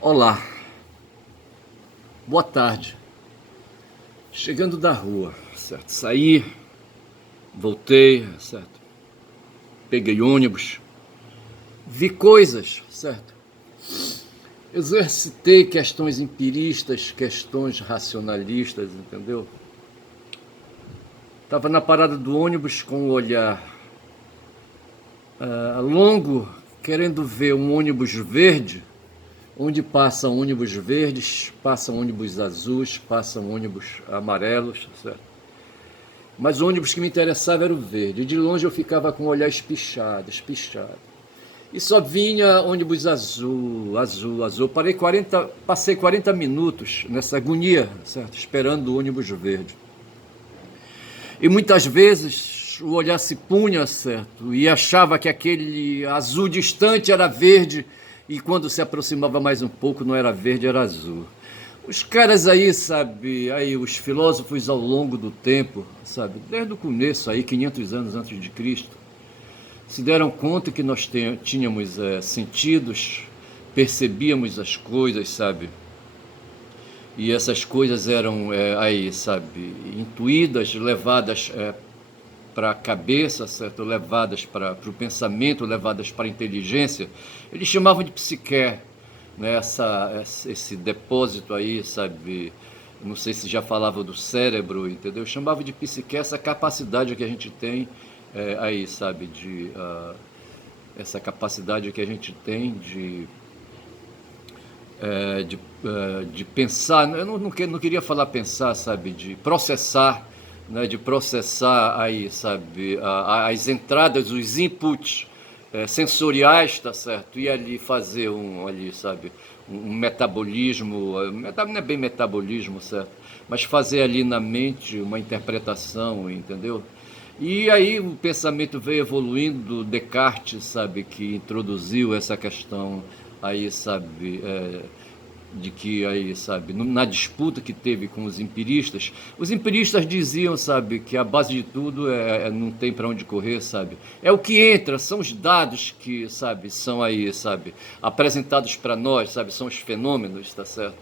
Olá, boa tarde. Chegando da rua, certo? Saí, voltei, certo? Peguei ônibus, vi coisas, certo? Exercitei questões empiristas, questões racionalistas, entendeu? Estava na parada do ônibus com o olhar longo, querendo ver um ônibus verde, onde passam ônibus verdes, passam ônibus azuis, passam ônibus amarelos, certo? Mas o ônibus que me interessava era o verde. De longe eu ficava com o olhar espichado, espichado. E só vinha ônibus azul, azul, azul. Passei 40 minutos nessa agonia, certo? Esperando o ônibus verde. E muitas vezes o olhar se punha, certo? E achava que aquele azul distante era verde. E quando se aproximava mais um pouco, não era verde, era azul. Os caras aí, sabe, aí os filósofos ao longo do tempo, sabe, desde o começo aí, 500 anos antes de Cristo, se deram conta que nós tínhamos sentidos, percebíamos as coisas, sabe, e essas coisas eram aí, sabe, intuídas, levadas para a cabeça, certo? Levadas para o pensamento, levadas para a inteligência. Eles chamavam de psique, né? Esse depósito aí, sabe? Não sei se já falava do cérebro, entendeu? Chamava de psique essa capacidade que a gente tem aí, sabe? Essa capacidade que a gente tem de pensar. Eu não queria falar pensar, sabe? De processar, né, de processar aí, sabe, as entradas, os inputs sensoriais, tá certo? E ali fazer ali, sabe, um metabolismo, não é bem metabolismo, certo? Mas fazer ali na mente uma interpretação, entendeu? E aí o pensamento veio evoluindo, Descartes, sabe, que introduziu essa questão aí, sabe, de que aí, sabe, na disputa que teve com os empiristas diziam, sabe, que a base de tudo não tem para onde correr, sabe, é o que entra, são os dados que, sabe, são aí, sabe, apresentados para nós, sabe, são os fenômenos, tá certo,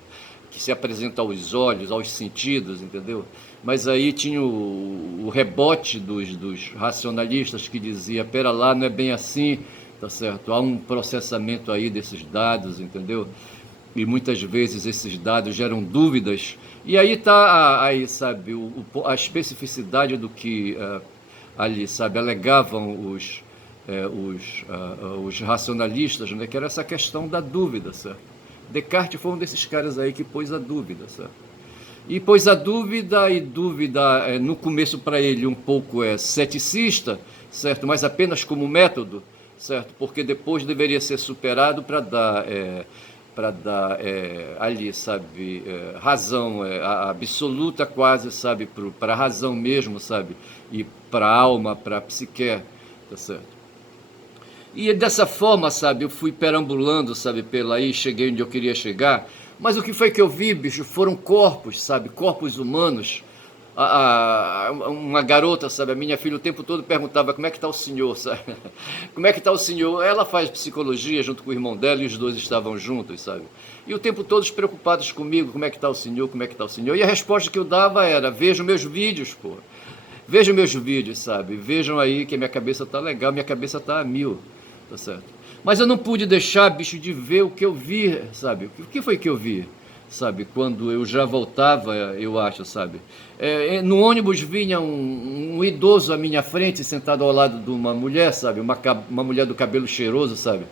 que se apresentam aos olhos, aos sentidos, entendeu? Mas aí tinha o rebote dos racionalistas que dizia, pera lá, não é bem assim, tá certo, há um processamento aí desses dados, entendeu? E muitas vezes esses dados geram dúvidas. E aí está aí, sabe, a especificidade do que ali, sabe, alegavam os racionalistas, né, que era essa questão da dúvida, certo? Descartes foi um desses caras aí que pôs a dúvida, certo? E pôs a dúvida, e dúvida no começo para ele um pouco ceticista, certo? Mas apenas como método, certo? Porque depois deveria ser superado para dar ali, sabe, razão absoluta quase, sabe, para a razão mesmo, sabe, e para a alma, para a psique, tá certo? E dessa forma, sabe, eu fui perambulando, sabe, pela aí, cheguei onde eu queria chegar, mas o que foi que eu vi, bicho, foram corpos, sabe, corpos humanos. Uma garota, sabe, a minha filha o tempo todo perguntava como é que está o senhor, sabe? Como é que está o senhor? Ela faz psicologia junto com o irmão dela e os dois estavam juntos, sabe? E o tempo todo preocupados comigo, como é que está o senhor, como é que está o senhor? E a resposta que eu dava era, vejam meus vídeos, pô. Vejam meus vídeos, sabe? Vejam aí que a minha cabeça tá legal, minha cabeça tá a mil, tá certo? Mas eu não pude deixar, bicho, de ver o que eu vi, sabe? O que foi que eu vi? Sabe, quando eu já voltava, eu acho, sabe? No ônibus vinha um idoso à minha frente, sentado ao lado de uma mulher, sabe? Uma mulher do cabelo cheiroso, sabe?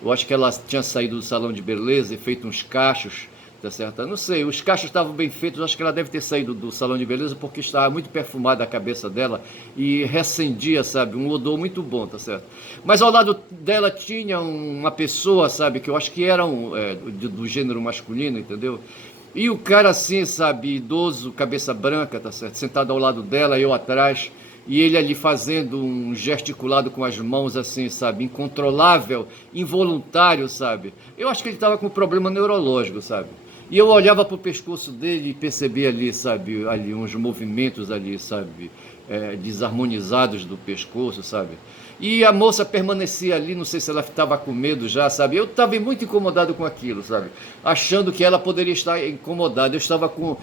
Eu acho que ela tinha saído do salão de beleza e feito uns cachos, tá certo? Eu não sei, os cachos estavam bem feitos, acho que ela deve ter saído do salão de beleza porque estava muito perfumada a cabeça dela e recendia, sabe? Um odor muito bom, tá certo? Mas ao lado dela tinha uma pessoa, sabe? Que eu acho que era do gênero masculino, entendeu? E o cara assim, sabe, idoso, cabeça branca, tá certo? Sentado ao lado dela, eu atrás, e ele ali fazendo um gesticulado com as mãos assim, sabe, incontrolável, involuntário, sabe? Eu acho que ele estava com um problema neurológico, sabe? E eu olhava para o pescoço dele e percebia ali, sabe, ali uns movimentos ali, sabe, desarmonizados do pescoço, sabe? E a moça permanecia ali, não sei se ela estava com medo já, sabe? Eu estava muito incomodado com aquilo, sabe? Achando que ela poderia estar incomodada. Eu estava com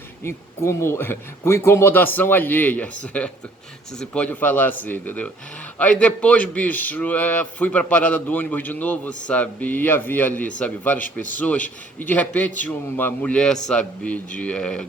incomodação alheia, certo? Se pode falar assim, entendeu? Aí depois, bicho, fui para a parada do ônibus de novo, sabe? E havia ali, sabe, várias pessoas. E de repente uma mulher, sabe,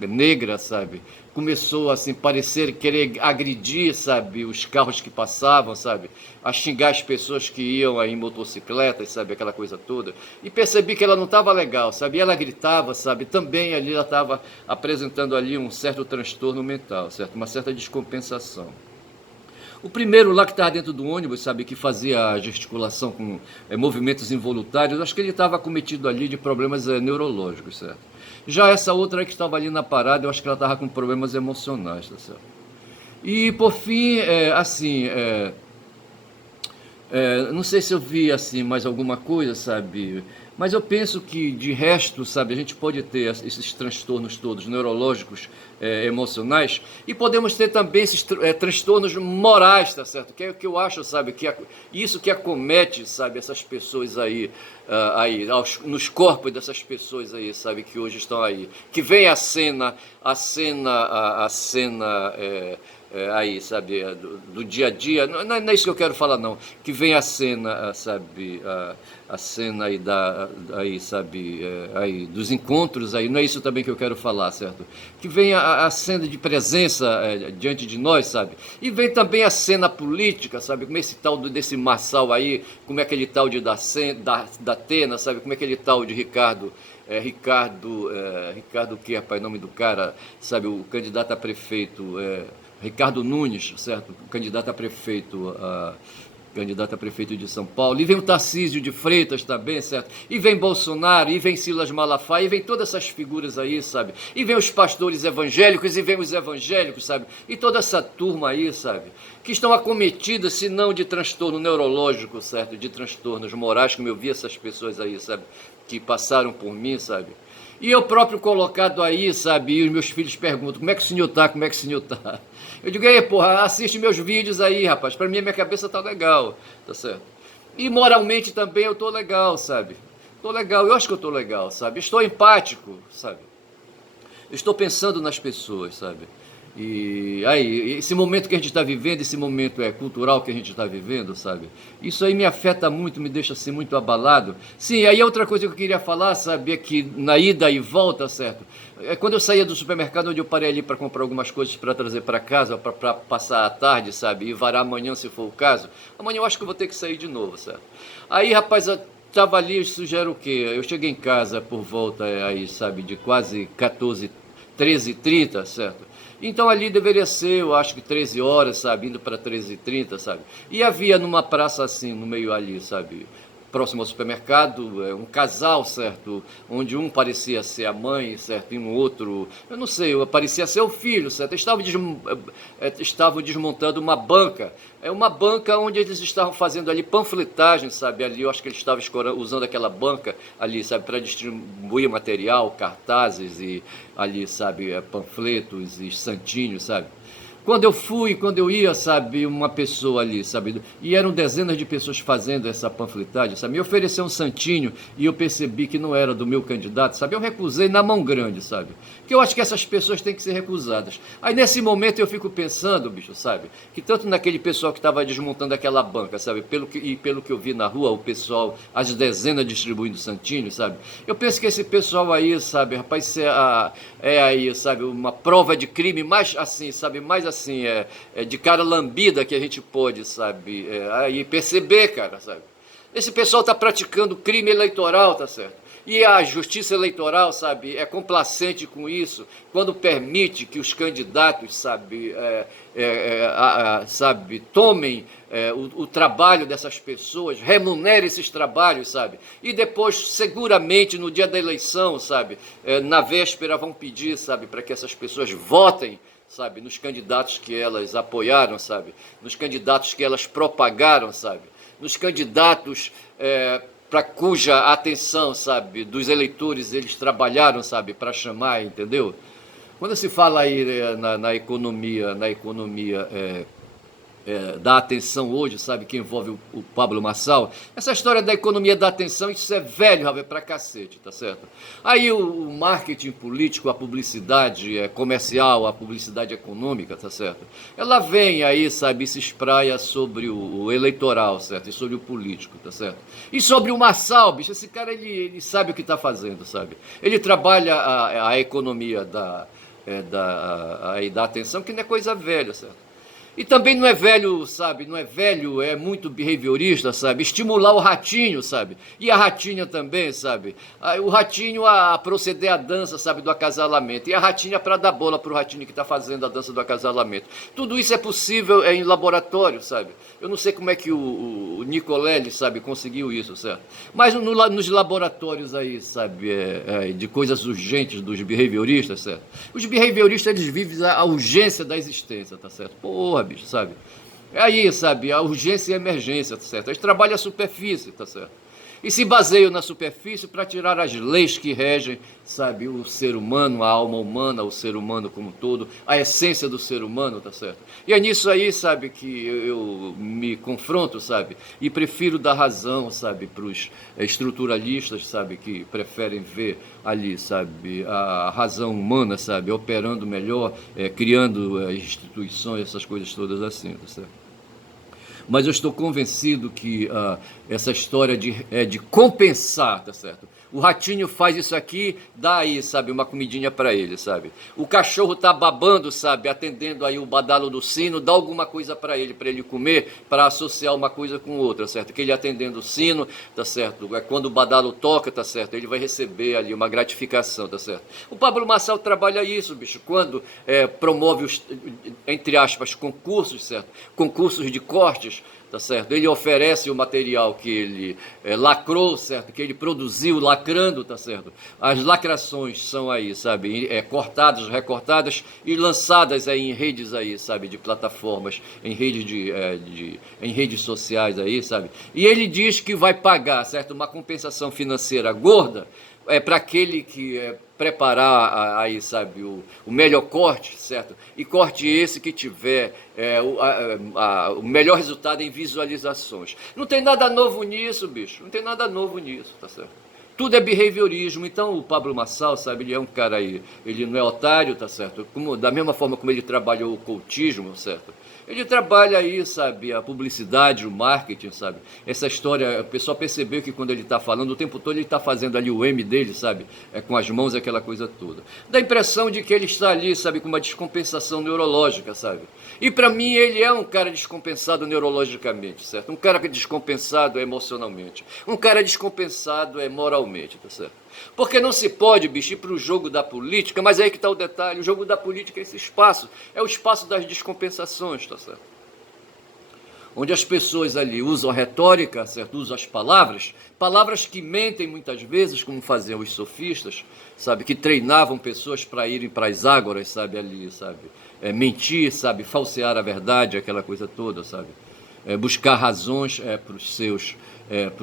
negra, sabe? Começou assim, parecer querer agredir, sabe, os carros que passavam, sabe, a xingar as pessoas que iam aí em motocicletas, sabe, aquela coisa toda. E percebi que ela não estava legal, sabe, e ela gritava, sabe, também ali ela estava apresentando ali um certo transtorno mental, certo, uma certa descompensação. O primeiro lá que estava dentro do ônibus, sabe, que fazia gesticulação com movimentos involuntários, acho que ele estava acometido ali de problemas neurológicos, certo? Já essa outra aí que estava ali na parada, eu acho que ela estava com problemas emocionais, tá certo? E por fim, não sei se eu vi assim mais alguma coisa, sabe? Mas eu penso que de resto, sabe, a gente pode ter esses transtornos todos neurológicos, emocionais, e podemos ter também esses transtornos morais, tá certo? Que é o que eu acho, sabe, isso que acomete, sabe, essas pessoas aí, nos corpos dessas pessoas aí, sabe, que hoje estão aí, que vem a cena aí, sabe, do dia a dia, não é isso que eu quero falar não, que vem a cena, sabe, a cena aí, sabe, aí, dos encontros aí, não é isso também que eu quero falar, certo? Que vem a cena de presença diante de nós, sabe? E vem também a cena política, sabe, como esse tal desse Marçal aí, como é aquele tal de da Atena, sabe, como é aquele tal de Ricardo, Ricardo que, rapaz, nome do cara, sabe, o candidato a prefeito, Ricardo Nunes, certo? Candidato a prefeito de São Paulo. E vem o Tarcísio de Freitas também, certo? E vem Bolsonaro, e vem Silas Malafaia, e vem todas essas figuras aí, sabe? E vem os pastores evangélicos, e vem os evangélicos, sabe? E toda essa turma aí, sabe? Que estão acometidas, se não de transtorno neurológico, certo? De transtornos morais, como eu vi essas pessoas aí, sabe? Que passaram por mim, sabe? E eu próprio colocado aí, sabe? E os meus filhos perguntam, como é que o senhor tá? Como é que o senhor tá? Eu digo, ei, porra, assiste meus vídeos aí, rapaz. Pra mim, a minha cabeça tá legal, tá certo? E moralmente também eu tô legal, sabe? Tô legal, eu acho que eu tô legal, sabe? Estou empático, sabe? Eu estou pensando nas pessoas, sabe? E aí, esse momento que a gente está vivendo, esse momento cultural que a gente está vivendo, sabe? Isso aí me afeta muito, me deixa assim muito abalado. Sim, aí outra coisa que eu queria falar, sabe, é que na ida e volta, certo? Quando eu saía do supermercado, onde eu parei ali para comprar algumas coisas para trazer para casa, para passar a tarde, sabe? E varar amanhã, se for o caso. Amanhã eu acho que eu vou ter que sair de novo, certo? Aí, rapaz, eu tava ali, isso já era o quê? Eu cheguei em casa por volta aí, sabe, de quase 14, 13h30, certo? Então ali deveria ser, eu acho que 13 horas, sabe, indo para 13h30, sabe? E havia numa praça assim, no meio ali, sabe, próximo ao supermercado, um casal, certo? Onde um parecia ser a mãe, certo? E um outro, eu não sei, parecia ser o filho, certo? Estavam desmontando uma banca. É uma banca onde eles estavam fazendo ali panfletagem, sabe? Ali eu acho que eles estavam usando aquela banca ali, sabe? Para distribuir material, cartazes e ali, sabe? Panfletos e santinhos, sabe? Quando eu ia, sabe, uma pessoa ali, sabe, e eram dezenas de pessoas fazendo essa panfletagem, sabe, me ofereceu um santinho e eu percebi que não era do meu candidato, sabe, eu recusei na mão grande, sabe, porque eu acho que essas pessoas têm que ser recusadas. Aí nesse momento eu fico pensando, bicho, sabe, que tanto naquele pessoal que estava desmontando aquela banca, sabe, pelo que eu vi na rua, o pessoal, as dezenas distribuindo santinho, sabe, eu penso que esse pessoal aí, sabe, rapaz, aí, sabe, uma prova de crime mais assim, sabe, mais assim, de cara lambida que a gente pode, sabe, aí perceber, cara, sabe. Esse pessoal está praticando crime eleitoral, tá certo? E a justiça eleitoral, sabe, é complacente com isso, quando permite que os candidatos, sabe, sabe, tomem o trabalho dessas pessoas, remunerem esses trabalhos, sabe, e depois, seguramente, no dia da eleição, sabe, na véspera vão pedir, sabe, para que essas pessoas votem, sabe, nos candidatos que elas apoiaram, sabe, nos candidatos que elas propagaram, sabe, nos candidatos para cuja atenção, sabe, dos eleitores eles trabalharam, sabe, para chamar, entendeu? Quando se fala aí na economia da atenção hoje, sabe, que envolve o Pablo Marçal, essa história da economia da atenção, isso é velho, rapaz, pra cacete, tá certo? Aí o marketing político, a publicidade comercial, a publicidade econômica, tá certo? Ela vem aí, sabe, e se espraia sobre o eleitoral, certo? E sobre o político, tá certo? E sobre o Marçal, bicho, esse cara, ele sabe o que tá fazendo, sabe? Ele trabalha a economia da atenção, que não é coisa velha, certo? E também não é velho, sabe? Não é velho, é muito behaviorista, sabe? Estimular o ratinho, sabe? E a ratinha também, sabe? O ratinho a proceder à dança, sabe? Do acasalamento. E a ratinha para dar bola pro ratinho que está fazendo a dança do acasalamento. Tudo isso é possível em laboratório, sabe? Eu não sei como é que o Nicolelli, sabe, conseguiu isso, certo? Mas nos laboratórios aí, sabe, de coisas urgentes dos behavioristas, certo? Os behavioristas, eles vivem a urgência da existência, tá certo? Porra, bicho, sabe? É aí, sabe, a urgência e a emergência, tá certo? Eles trabalham a superfície, tá certo? E se baseiam na superfície para tirar as leis que regem, sabe, o ser humano, a alma humana, o ser humano como um todo, a essência do ser humano, tá certo? E é nisso aí, sabe, que eu me confronto, sabe, e prefiro dar razão, sabe, para os estruturalistas, sabe, que preferem ver ali, sabe, a razão humana, sabe, operando melhor, criando instituições, essas coisas todas assim, tá certo? Mas eu estou convencido que essa história de compensar, tá certo? O ratinho faz isso aqui, dá aí, sabe, uma comidinha para ele, sabe? O cachorro tá babando, sabe, atendendo aí o badalo do sino, dá alguma coisa para ele comer, para associar uma coisa com outra, certo? Que ele atendendo o sino, tá certo? Quando o badalo toca, tá certo? Ele vai receber ali uma gratificação, tá certo? O Pablo Marçal trabalha isso, bicho, quando promove os, entre aspas, concursos, certo? Concursos de cortes, tá certo? Ele oferece o material que ele lacrou, certo? Que ele produziu lacrando, tá certo? As lacrações são aí, sabe? Cortadas, recortadas e lançadas aí em redes aí, sabe? De plataformas, em redes em redes sociais aí, sabe? E ele diz que vai pagar, certo? Uma compensação financeira gorda para aquele que preparar aí, sabe, o melhor corte, certo? E corte esse que tiver o melhor resultado em visualizações. Não tem nada novo nisso, bicho. Não tem nada novo nisso, tá certo? Tudo é behaviorismo. Então o Pablo Marçal, sabe, ele é um cara aí, ele não é otário, tá certo? Da mesma forma como ele trabalhou o cultismo, certo? Ele trabalha aí, sabe, a publicidade, o marketing, sabe? Essa história, o pessoal percebeu que quando ele está falando, o tempo todo ele está fazendo ali o M dele, sabe? Com as mãos, aquela coisa toda. Dá a impressão de que ele está ali, sabe, com uma descompensação neurológica, sabe? E para mim ele é um cara descompensado neurologicamente, certo? Um cara descompensado emocionalmente. Um cara descompensado moralmente, tá certo? Porque não se pode, bicho, ir para o jogo da política, mas aí que está o detalhe, o jogo da política é esse espaço, é o espaço das descompensações, tá certo? Onde as pessoas ali usam a retórica, certo? Usam as palavras que mentem muitas vezes, como faziam os sofistas, sabe? Que treinavam pessoas para irem para as ágoras, sabe? Ali, sabe? Mentir, sabe? Falsear a verdade, aquela coisa toda, sabe? Buscar razões para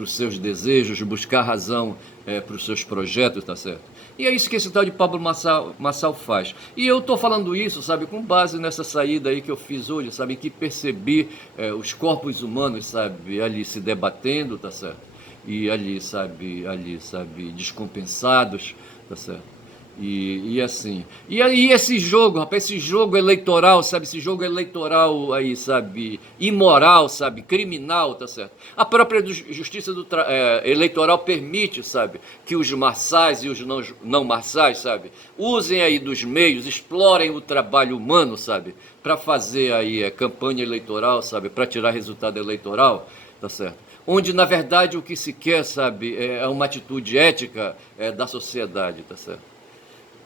os seus desejos, buscar razão para os seus projetos, tá certo? E é isso que esse tal de Pablo Marçal faz. E eu estou falando isso, sabe, com base nessa saída aí que eu fiz hoje, sabe, que percebi os corpos humanos, sabe, ali se debatendo, tá certo? E ali, sabe, descompensados, tá certo? E assim. E aí esse jogo, rapaz, esse jogo eleitoral, sabe? Esse jogo eleitoral aí, sabe? Imoral, sabe? Criminal, tá certo? A própria justiça eleitoral permite, sabe? Que os marçais e os não marçais, sabe? Usem aí dos meios, explorem o trabalho humano, sabe? Para fazer aí campanha eleitoral, sabe? Para tirar resultado eleitoral, tá certo? Onde, na verdade, o que se quer, sabe? É uma atitude ética da sociedade, tá certo?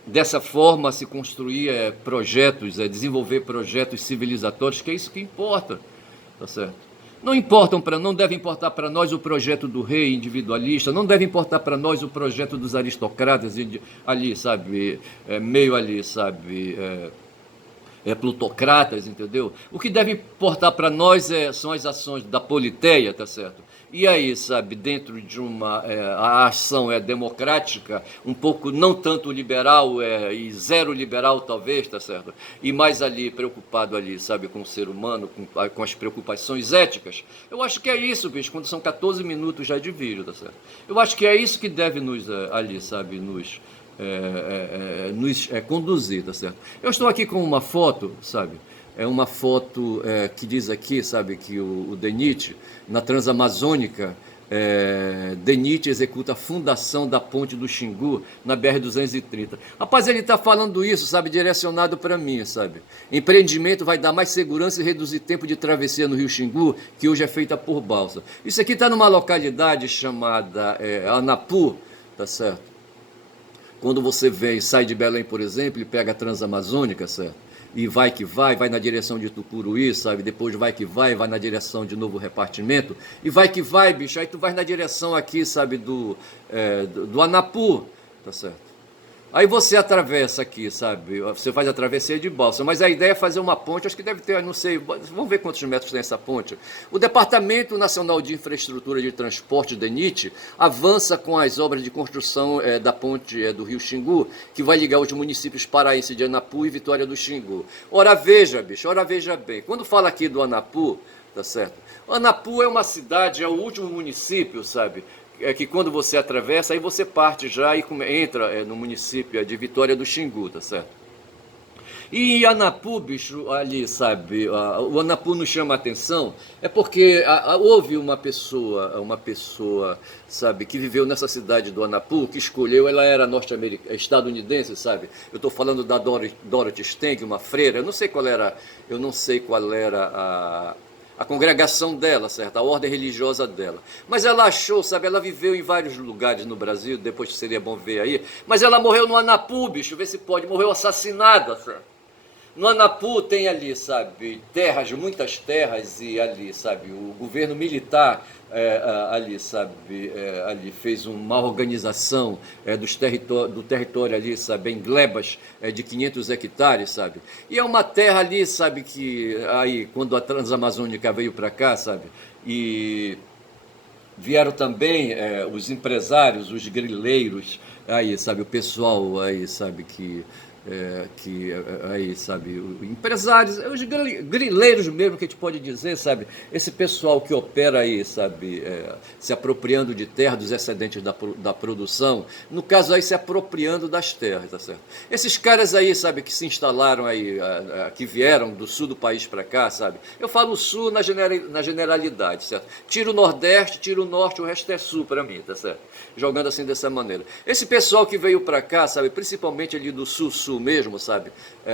Dessa forma se construir projetos, desenvolver projetos civilizatórios, que é isso que importa, tá certo? Não deve importar para nós o projeto do rei individualista, não deve importar para nós o projeto dos aristocratas ali, sabe, meio ali, sabe, plutocratas, entendeu? O que deve importar para nós são as ações da politeia, tá certo? E aí, sabe, dentro de a ação é democrática, um pouco não tanto liberal e zero liberal talvez, tá certo? E mais ali preocupado ali, sabe, com o ser humano, com as preocupações éticas. Eu acho que é isso, bicho, quando são 14 minutos já de vídeo, tá certo? Eu acho que é isso que deve nos ali, sabe, nos conduzir, tá certo? Eu estou aqui com uma foto, sabe? É uma foto que diz aqui, sabe, que o DENIT, na Transamazônica, DENIT executa a fundação da ponte do Xingu na BR-230. Rapaz, ele está falando isso, sabe, direcionado para mim, sabe? Empreendimento vai dar mais segurança e reduzir tempo de travessia no Rio Xingu, que hoje é feita por balsa. Isso aqui está numa localidade chamada Anapu, tá certo? Quando você vem, sai de Belém, por exemplo, e pega a Transamazônica, certo? E vai na direção de Tucuruí, sabe? Depois vai que vai na direção de Novo Repartimento. E vai que vai, bicho. Aí tu vai na direção aqui, sabe, do Anapu, tá certo? Aí você atravessa aqui, sabe? Você faz a travessia de balsa, mas a ideia é fazer uma ponte, acho que deve ter, não sei, vamos ver quantos metros tem essa ponte. O Departamento Nacional de Infraestrutura de Transporte, DENIT, avança com as obras de construção da ponte do Rio Xingu, que vai ligar os municípios paraenses de Anapu e Vitória do Xingu. Ora veja, bicho, ora veja bem, quando fala aqui do Anapu, tá certo? Anapu é uma cidade, é o último município, sabe? É que quando você atravessa, aí você parte já e entra no município de Vitória do Xingu, tá certo? E Anapu, bicho, ali, sabe, o Anapu nos chama a atenção, é porque houve uma pessoa, sabe, que viveu nessa cidade do Anapu, que escolheu, ela era norte-americana, estadunidense, sabe? Eu estou falando da Dorothy Steng, uma freira, eu não sei qual era a congregação dela, certo? A ordem religiosa dela. Mas ela achou, sabe, ela viveu em vários lugares no Brasil, depois seria bom ver aí, mas ela morreu no Anapu, bicho, vê se pode, morreu assassinada, certo? No Anapu tem ali, sabe, terras, muitas terras, e ali, sabe, o governo militar ali, sabe, ali fez uma organização do território ali, sabe, em glebas de 500 hectares, sabe. E é uma terra ali, sabe, que aí, quando a Transamazônica veio para cá, sabe, e vieram também os empresários, os grileiros, aí, sabe, o pessoal aí, sabe, aí, sabe, empresários, os grileiros mesmo que a gente pode dizer, sabe, esse pessoal que opera aí, sabe, se apropriando de terra, dos excedentes da produção, no caso aí se apropriando das terras, tá certo? Esses caras aí, sabe, que se instalaram aí, que vieram do sul do país para cá, sabe, eu falo sul na generalidade, certo? Tira o Nordeste, tira o Norte, o resto é sul para mim, tá certo? Jogando assim dessa maneira. Esse pessoal que veio para cá, sabe, principalmente ali do sul mesmo, sabe,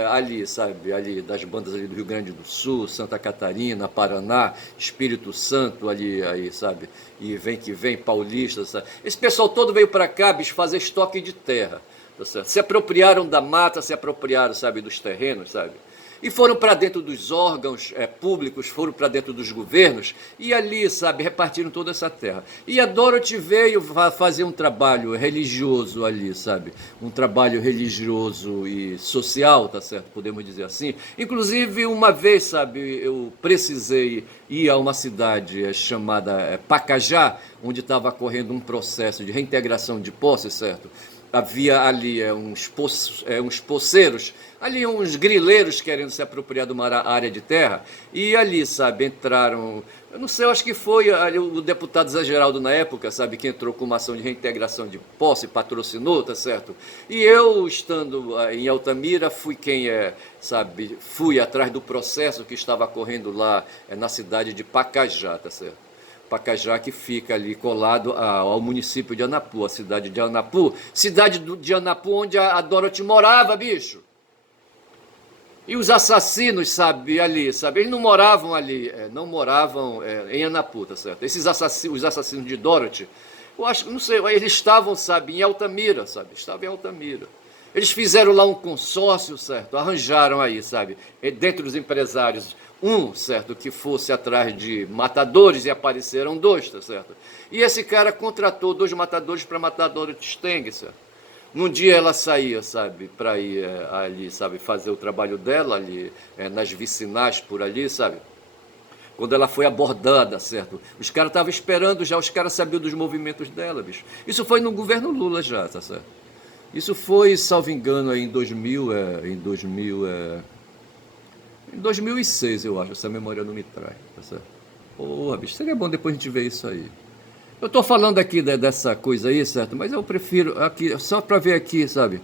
ali, sabe, ali das bandas ali do Rio Grande do Sul, Santa Catarina, Paraná, Espírito Santo ali, aí, sabe, e vem que vem, paulista, sabe. Esse pessoal todo veio para cá, bicho, fazer estoque de terra, tá certo? Se apropriaram da mata, se apropriaram, sabe, dos terrenos, sabe, e foram para dentro dos órgãos públicos, foram para dentro dos governos, e ali, sabe, repartiram toda essa terra. E a Dorothy veio fazer um trabalho religioso ali, sabe, um trabalho religioso e social, tá certo, podemos dizer assim. Inclusive, uma vez, sabe, eu precisei ir a uma cidade chamada Pacajá, onde estava correndo um processo de reintegração de posse, certo? Havia ali uns poceiros, ali uns grileiros querendo se apropriar de uma área de terra, e ali, sabe, entraram, eu não sei, eu acho que foi ali o deputado Zé Geraldo na época, sabe, que entrou com uma ação de reintegração de posse, patrocinou, tá certo? E eu, estando em Altamira, fui atrás do processo que estava correndo lá na cidade de Pacajá, tá certo? Pacajá, que fica ali colado ao município de Anapu, a cidade de Anapu, de Anapu onde a Dorothy morava, bicho. E os assassinos, sabe, ali, sabe, eles não moravam ali, não moravam em Anapu, tá certo? Os assassinos de Dorothy, eu acho, não sei, eles estavam, sabe, em Altamira, sabe, estavam em Altamira. Eles fizeram lá um consórcio, certo, arranjaram aí, sabe, dentro dos empresários, certo, que fosse atrás de matadores, e apareceram dois, tá certo? E esse cara contratou 2 matadores para matar a Dorothy Steng, certo? Num dia ela saía, sabe, para ir ali, sabe, fazer o trabalho dela ali, nas vicinais por ali, sabe? quando ela foi abordada, certo? Os caras estavam esperando já, os caras sabiam dos movimentos dela, bicho. Isso foi no governo Lula já, tá certo? Isso foi, salvo engano, aí em 2000, em 2006, eu acho, essa memória não me trai, tá certo? Porra, bicho, seria bom depois a gente ver isso aí. Eu estou falando aqui dessa coisa aí, certo? Mas eu prefiro aqui, só para ver aqui, sabe?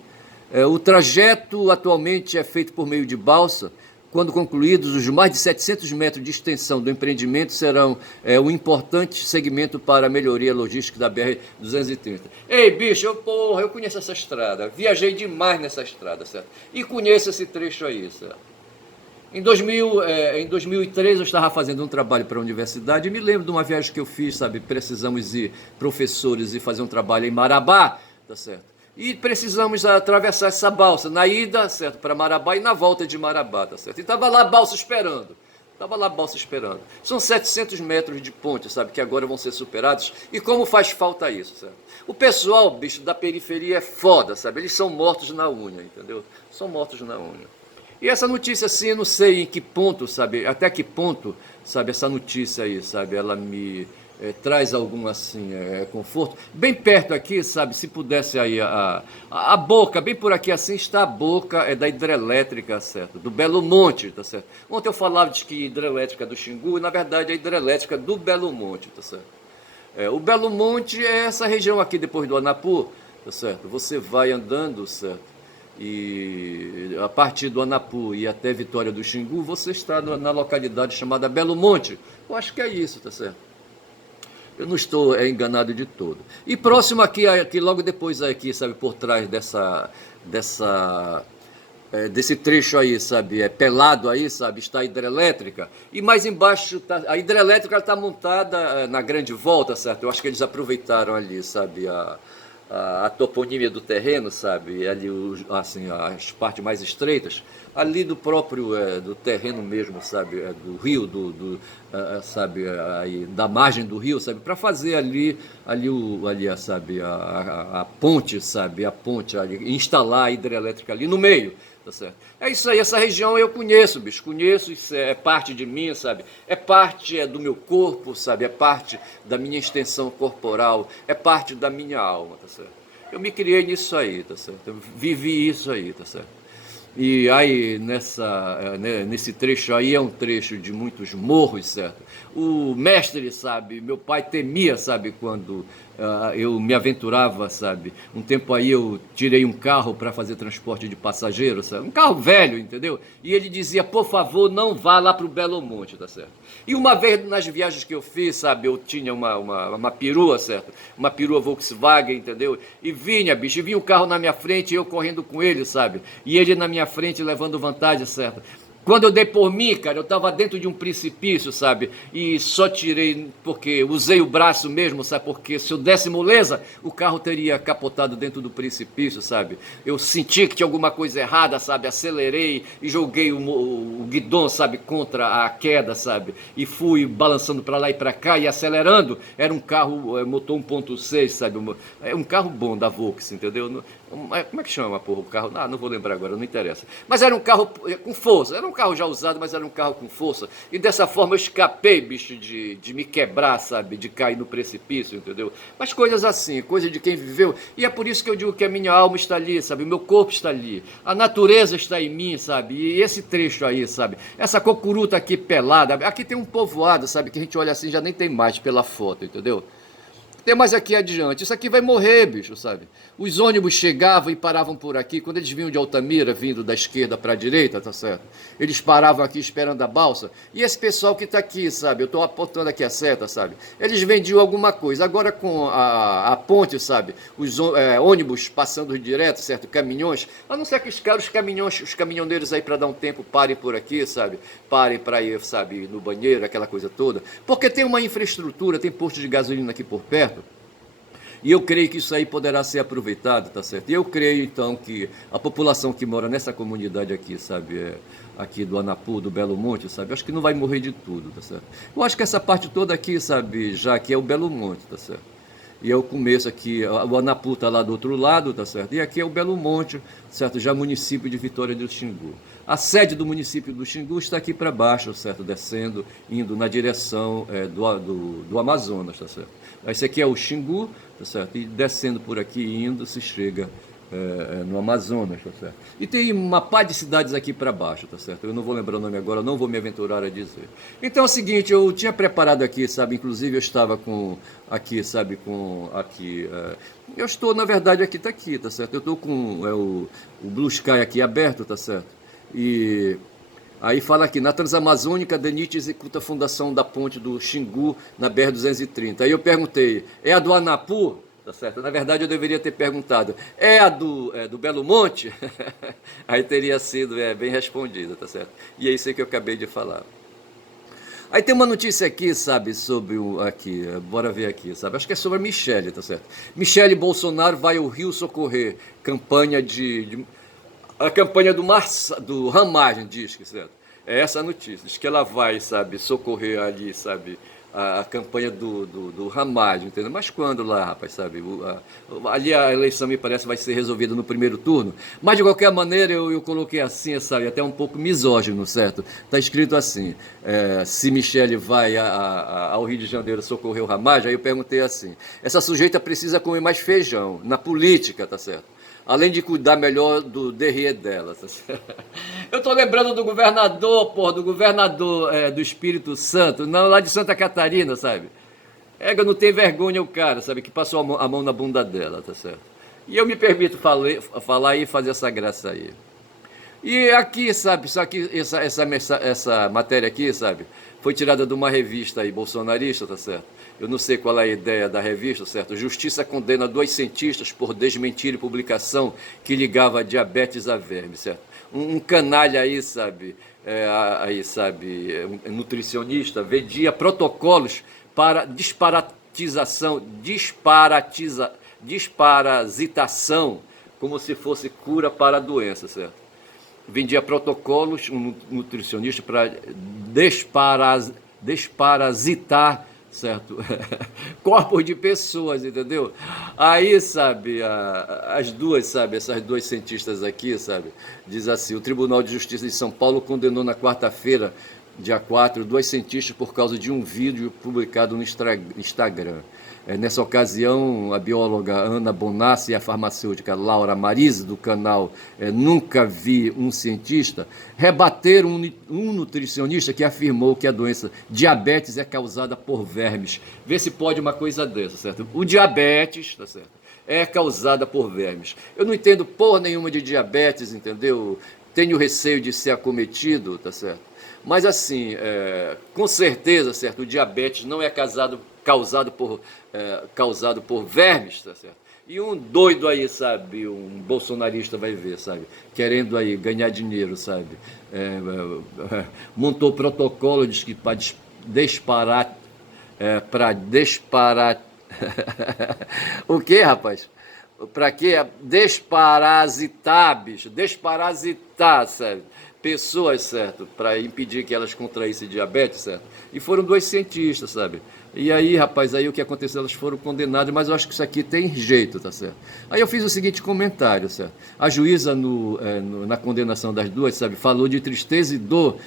O trajeto atualmente é feito por meio de balsa. Quando concluídos, os mais de 700 metros de extensão do empreendimento serão um importante segmento para a melhoria logística da BR-230. Ei, bicho, porra, eu conheço essa estrada. Viajei demais nessa estrada, certo? E conheço esse trecho aí, certo? Em 2003 eu estava fazendo um trabalho para a universidade e me lembro de uma viagem que eu fiz, sabe? Precisamos ir, professores, e fazer um trabalho em Marabá, tá certo? E precisamos atravessar essa balsa na ida, certo, para Marabá e na volta de Marabá, tá certo? E estava lá a balsa esperando. Estava lá a balsa esperando. São 700 metros de ponte, sabe, que agora vão ser superados. E como faz falta isso, sabe? O pessoal, bicho, da periferia é foda, sabe? Eles são mortos na unha, entendeu? São mortos na unha. E essa notícia, assim, eu não sei em que ponto, sabe, até que ponto, sabe, essa notícia aí, sabe, ela me traz algum, assim, conforto. Bem perto aqui, sabe, se pudesse aí, a boca, bem por aqui assim, está a boca da hidrelétrica, certo, do Belo Monte, tá certo. Ontem eu falava de que hidrelétrica do Xingu, e na verdade é a hidrelétrica do Belo Monte, tá certo. O Belo Monte é essa região aqui depois do Anapu, tá certo, você vai andando, certo, e a partir do Anapu e até Vitória do Xingu, você está na localidade chamada Belo Monte. Eu acho que é isso, tá certo? Eu não estou enganado de todo. E próximo aqui logo depois aqui, sabe, por trás desse trecho aí, sabe, pelado aí, sabe, está a hidrelétrica. E mais embaixo, a hidrelétrica está montada na Grande Volta, certo? Eu acho que eles aproveitaram ali, sabe, a toponímia do terreno, sabe, ali assim, as partes mais estreitas, ali do próprio do terreno mesmo, sabe, do rio, sabe, aí, da margem do rio, sabe, para fazer ali sabe, a ponte, sabe, a ponte ali, instalar a hidrelétrica ali no meio. Tá certo? É isso aí, essa região eu conheço, bicho, conheço, isso é parte de mim, sabe? É parte do meu corpo, sabe? É parte da minha extensão corporal, é parte da minha alma, tá certo? Eu me criei nisso aí, tá certo? Eu vivi isso aí, tá certo? E aí, nesse trecho aí, é um trecho de muitos morros, certo? O mestre, sabe, meu pai temia, sabe, quando eu me aventurava, sabe? Um tempo aí eu tirei um carro para fazer transporte de passageiros, sabe? Um carro velho, entendeu? E ele dizia, por favor, não vá lá para o Belo Monte, tá certo? E uma vez nas viagens que eu fiz, sabe, eu tinha uma perua, certo? Uma perua Volkswagen, entendeu? E vinha, bicho, e vinha o carro na minha frente e eu correndo com ele, sabe? E ele na minha frente levando vantagem, certo? Quando eu dei por mim, cara, eu estava dentro de um precipício, sabe? E só tirei porque usei o braço mesmo, sabe? Porque se eu desse moleza, o carro teria capotado dentro do precipício, sabe? Eu senti que tinha alguma coisa errada, sabe? Acelerei e joguei o guidão, sabe? Contra a queda, sabe? E fui balançando para lá e para cá e acelerando. Era um carro motor 1.6, sabe? Um carro bom da Volks, entendeu? Como é que chama, porra, o carro? Não vou lembrar agora, não interessa. Mas era um carro com força, era um carro já usado, mas era um carro com força. E dessa forma eu escapei, bicho, de me quebrar, sabe? De cair no precipício, entendeu? Mas coisas assim, coisa de quem viveu. E é por isso que eu digo que a minha alma está ali, sabe? O meu corpo está ali. A natureza está em mim, sabe? E esse trecho aí, sabe? Essa cocuruta aqui pelada. Aqui tem um povoado, sabe? Que a gente olha assim já nem tem mais pela foto, entendeu? Tem mais aqui adiante. Isso aqui vai morrer, bicho, sabe? Os ônibus chegavam e paravam por aqui. Quando eles vinham de Altamira, vindo da esquerda para a direita, tá certo? Eles paravam aqui esperando a balsa. E esse pessoal que está aqui, sabe? Eu estou apontando aqui a seta, sabe? Eles vendiam alguma coisa. Agora com a ponte, sabe? Os ônibus passando direto, certo? Caminhões. A não ser que os caminhoneiros aí para dar um tempo parem por aqui, sabe? Parem para ir, sabe? No banheiro, aquela coisa toda. Porque tem uma infraestrutura, tem posto de gasolina aqui por perto. E eu creio que isso aí poderá ser aproveitado, tá certo? E eu creio, então, que a população que mora nessa comunidade aqui, sabe, aqui do Anapu, do Belo Monte, sabe, acho que não vai morrer de tudo, tá certo? Eu acho que essa parte toda aqui, sabe, já que é o Belo Monte, tá certo? e é o começo aqui, o Anapu está lá do outro lado, tá certo? E aqui é o Belo Monte, certo? Já município de Vitória do Xingu. A sede do município do Xingu está aqui para baixo, certo? Descendo, indo na direção do Amazonas, tá certo? Esse aqui é o Xingu, tá certo? E descendo por aqui, indo, se chega no Amazonas, tá certo? E tem uma pá de cidades aqui para baixo, tá certo? Eu não vou lembrar o nome agora, não vou me aventurar a dizer. Então é o seguinte, eu tinha preparado aqui, sabe? Inclusive eu estava com aqui, sabe? Com aqui. Eu estou, na verdade, aqui, tá certo? Eu estou com o Blue Sky aqui aberto, tá certo? E aí fala aqui, na Transamazônica, DENIT executa a fundação da ponte do Xingu na BR-230. Aí eu perguntei, é a do Anapu? Tá certo? Na verdade eu deveria ter perguntado, é a do Belo Monte? Aí teria sido bem respondida, tá certo? E é isso aí que eu acabei de falar. Aí tem uma notícia aqui, sabe, sobre aqui, bora ver aqui, sabe? Acho que é sobre a Michele, tá certo? Michele Bolsonaro vai ao Rio socorrer, campanha a campanha do Ramagem, diz que, certo? É essa a notícia, diz que ela vai, sabe, socorrer ali, sabe, a campanha do Ramagem, entendeu? Mas quando lá, rapaz, sabe? Ali a eleição, me parece, vai ser resolvida no primeiro turno. Mas, de qualquer maneira, eu coloquei assim, sabe, até um pouco misógino, certo? Está escrito assim, se Michele vai ao Rio de Janeiro socorrer o Ramagem, aí eu perguntei assim, essa sujeita precisa comer mais feijão, na política, tá certo? Além de cuidar melhor do derriê dela. Tá certo? Eu tô lembrando do governador, porra, do governador do Espírito Santo, não, lá de Santa Catarina, sabe? Não tem vergonha o cara, sabe? Que passou a mão na bunda dela, tá certo? E eu me permito falar e fazer essa graça aí. E aqui, sabe, só que essa matéria aqui, sabe, foi tirada de uma revista aí, bolsonarista, tá certo? Eu não sei qual é a ideia da revista, certo? Justiça condena 2 cientistas por desmentir publicação que ligava diabetes a verme, certo? Um canalha aí, sabe, nutricionista, vendia protocolos para disparasitação, como se fosse cura para a doença, certo? Vendia protocolos, um nutricionista, para desparasitar, certo? Corpos de pessoas, entendeu? Aí, sabe, as duas, sabe, essas 2 cientistas aqui, sabe, diz assim, o Tribunal de Justiça de São Paulo condenou na quarta-feira, dia 4, 2 cientistas por causa de um vídeo publicado no Instagram. Nessa ocasião, a bióloga Ana Bonassi e a farmacêutica Laura Marise, do canal Nunca Vi um Cientista, rebateram um nutricionista que afirmou que a doença diabetes é causada por vermes. Vê se pode uma coisa dessa, certo? O diabetes, tá certo? É causada por vermes. Eu não entendo porra nenhuma de diabetes, entendeu? Tenho receio de ser acometido, tá certo? Mas assim, com certeza, certo? O diabetes não é causado por vermes, tá certo? E um doido aí, sabe, um bolsonarista vai ver, sabe, querendo aí ganhar dinheiro, sabe, montou protocolo para disparar, o que, rapaz? Para quê? Desparasitar, bicho, desparasitar, sabe? Pessoas, certo? Para impedir que elas contraíssem diabetes, certo? E foram 2 cientistas, sabe? E aí, rapaz, aí o que aconteceu? Elas foram condenadas, mas eu acho que isso aqui tem jeito, tá certo? Aí eu fiz o seguinte comentário, certo? A juíza, na condenação das 2, sabe, falou de tristeza e dor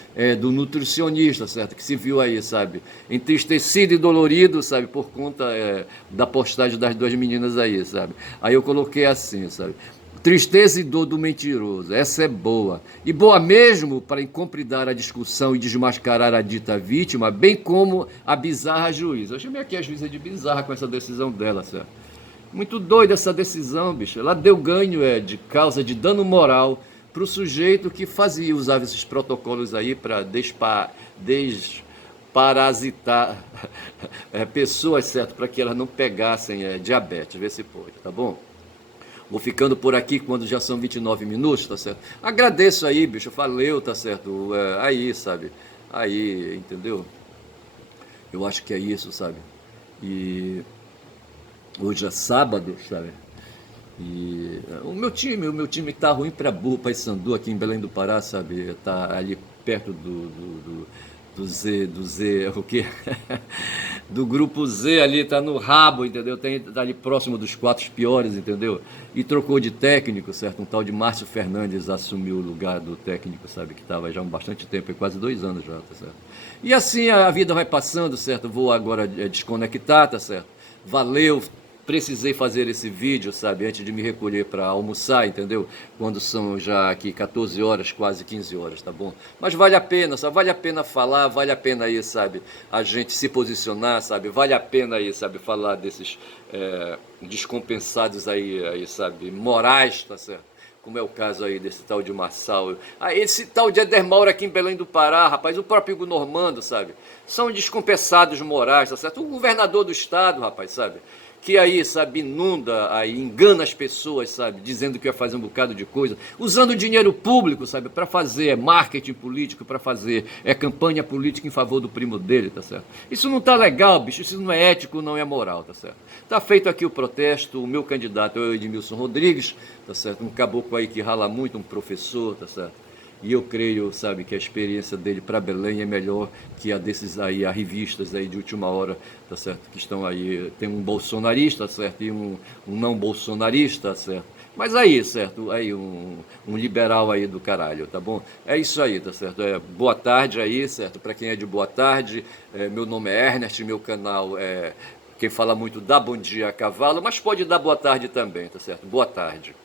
do nutricionista, certo? Que se viu aí, sabe, entristecido e dolorido, sabe, por conta da postagem das 2 meninas aí, sabe? Aí eu coloquei assim, sabe? Tristeza e dor do mentiroso, essa é boa. E boa mesmo para incompridar a discussão e desmascarar a dita vítima, bem como a bizarra juíza. Eu chamei aqui a juíza de bizarra com essa decisão dela, certo? Muito doida essa decisão, bicho. Ela deu ganho de causa de dano moral para o sujeito que usava esses protocolos aí para desparasitar pessoas, certo? Para que elas não pegassem diabetes. Vê se pode, tá bom? Vou ficando por aqui quando já são 29 minutos, tá certo? Agradeço aí, bicho, valeu, tá certo? Aí, sabe? Aí, entendeu? Eu acho que é isso, sabe? E hoje é sábado, sabe? E o meu time tá ruim para burro, Paysandu, aqui em Belém do Pará, sabe? Tá ali perto do Z, o quê? do grupo Z ali, tá no rabo, entendeu? Tá ali próximo dos 4 piores, entendeu? E trocou de técnico, certo? Um tal de Márcio Fernandes assumiu o lugar do técnico, sabe? Que estava já há bastante tempo, quase 2 anos já, tá certo? E assim a vida vai passando, certo? Vou agora desconectar, tá certo? Valeu, precisei fazer esse vídeo, sabe, antes de me recolher para almoçar, entendeu? Quando são já aqui 14 horas, quase 15 horas, tá bom? Mas vale a pena, sabe? Vale a pena falar, vale a pena aí, sabe, a gente se posicionar, sabe? Vale a pena aí, sabe, falar desses descompensados aí, sabe, morais, tá certo? Como é o caso aí desse tal de Marçal. Ah, esse tal de Éder Mauro aqui em Belém do Pará, rapaz, o próprio Hugo Normando, sabe? São descompensados morais, tá certo? O governador do estado, rapaz, sabe? Que aí, sabe, inunda, aí engana as pessoas, sabe, dizendo que vai fazer um bocado de coisa, usando dinheiro público, sabe, para fazer marketing político, para fazer campanha política em favor do primo dele, tá certo? Isso não tá legal, bicho, isso não é ético, não é moral, tá certo? Tá feito aqui o protesto, o meu candidato é o Edmilson Rodrigues, tá certo? Um caboclo aí que rala muito, um professor, tá certo? E eu creio, sabe, que a experiência dele para Belém é melhor que a desses aí, a revistas aí de última hora, tá certo? Que estão aí, tem um bolsonarista, certo? E um não bolsonarista, certo? Mas aí, certo? Aí um liberal aí do caralho, tá bom? É isso aí, tá certo? Boa tarde aí, certo? Para quem é de boa tarde, meu nome é Ernest, meu canal quem fala muito dá bom dia a cavalo, mas pode dar boa tarde também, tá certo? Boa tarde.